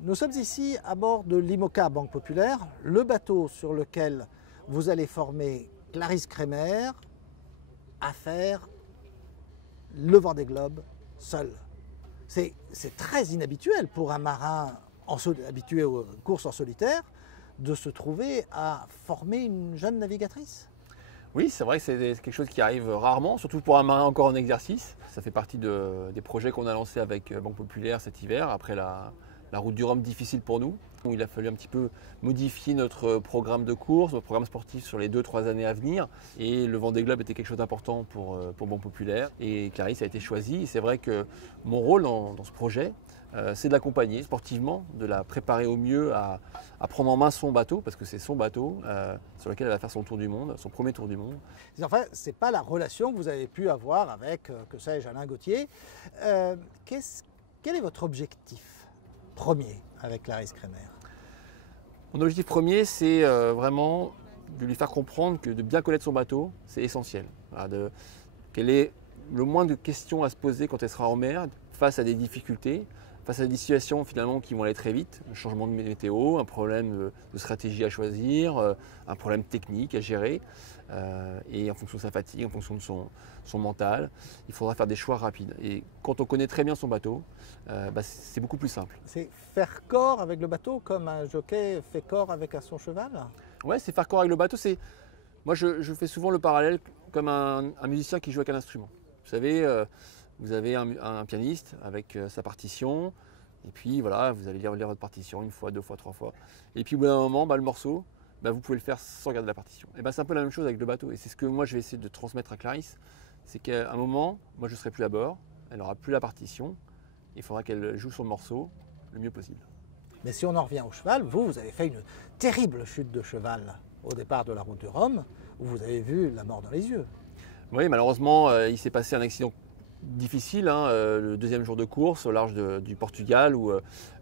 Nous sommes ici à bord de l'IMOCA Banque Populaire, le bateau sur lequel vous allez former Clarisse Kremer à faire le Vendée Globe seul. C'est très inhabituel pour un marin habitué aux courses en solitaire de se trouver à former une jeune navigatrice. Oui, c'est vrai que c'est quelque chose qui arrive rarement, surtout pour un marin encore en exercice. Ça fait partie des projets qu'on a lancés avec Banque Populaire cet hiver, après la route du Rhum difficile pour nous, où il a fallu un petit peu modifier notre programme de course, notre programme sportif sur les 2-3 années à venir. Et le Vendée Globe était quelque chose d'important pour Banque Populaire. Et Clarisse a été choisie. Et c'est vrai que mon rôle dans ce projet, c'est de l'accompagner sportivement, de la préparer au mieux à prendre en main son bateau, parce que c'est son bateau sur lequel elle va faire son tour du monde, son premier tour du monde. Enfin, ce n'est pas la relation que vous avez pu avoir avec, que sais-je, Alain Gauthier. Quel est votre objectif premier avec Clarisse Kremer? Mon objectif premier, c'est vraiment de lui faire comprendre que de bien connaître son bateau, c'est essentiel. Voilà, qu'elle ait le moins de questions à se poser quand elle sera en mer, face à des difficultés, face à des situations finalement qui vont aller très vite, un changement de météo, un problème de stratégie à choisir, un problème technique à gérer, et en fonction de sa fatigue, en fonction de son mental, il faudra faire des choix rapides. Et quand on connaît très bien son bateau, c'est beaucoup plus simple. C'est faire corps avec le bateau comme un jockey fait corps avec son cheval? Ouais, c'est faire corps avec le bateau. Moi, je fais souvent le parallèle comme un musicien qui joue avec un instrument. Vous savez, vous avez un pianiste avec sa partition, et puis voilà, vous allez lire votre partition une fois, deux fois, trois fois. Et puis au bout d'un moment, le morceau, vous pouvez le faire sans regarder la partition. Et c'est un peu la même chose avec le bateau. Et c'est ce que moi je vais essayer de transmettre à Clarisse, c'est qu'à un moment, moi je ne serai plus à bord, elle n'aura plus la partition, il faudra qu'elle joue son morceau le mieux possible. Mais si on en revient au cheval, vous avez fait une terrible chute de cheval au départ de la route du Rhum, où vous avez vu la mort dans les yeux. Oui, malheureusement, il s'est passé un accident difficile, le deuxième jour de course au large du Portugal, où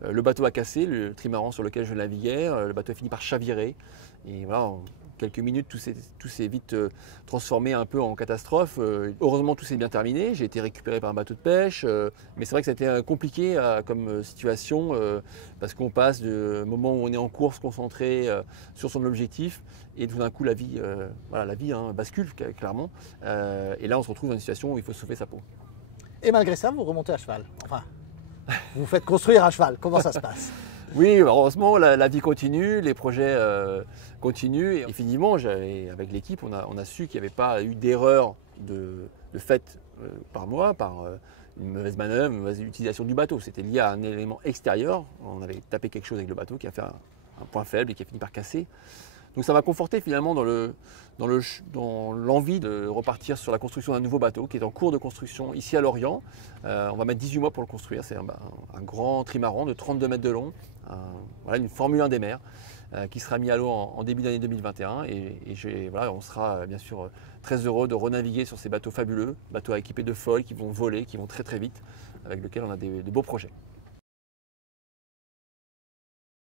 le bateau a cassé, le trimaran sur lequel je naviguais, le bateau a fini par chavirer. Et voilà, en quelques minutes, tout s'est vite transformé un peu en catastrophe. Heureusement, tout s'est bien terminé. J'ai été récupéré par un bateau de pêche. Mais c'est vrai que ça a été compliqué comme situation, parce qu'on passe du moment où on est en course concentré sur son objectif, et tout d'un coup, la vie bascule clairement. Et là, on se retrouve dans une situation où il faut sauver sa peau. Et malgré ça, vous remontez à cheval. Enfin, vous faites construire à cheval. Comment ça se passe? Oui, heureusement, la vie continue, les projets continuent. Et finalement, avec l'équipe, on a su qu'il n'y avait pas eu d'erreur de fait par moi, par une mauvaise manœuvre, une mauvaise utilisation du bateau. C'était lié à un élément extérieur. On avait tapé quelque chose avec le bateau qui a fait un point faible et qui a fini par casser. Donc ça m'a conforté finalement dans l'envie de repartir sur la construction d'un nouveau bateau qui est en cours de construction ici à Lorient. On va mettre 18 mois pour le construire. C'est un grand trimaran de 32 mètres de long, une Formule 1 des mers qui sera mis à l'eau en début d'année 2021. On sera bien sûr très heureux de renaviguer sur ces bateaux fabuleux, bateaux équipés de foils qui vont voler, qui vont très très vite, avec lesquels on a des beaux projets.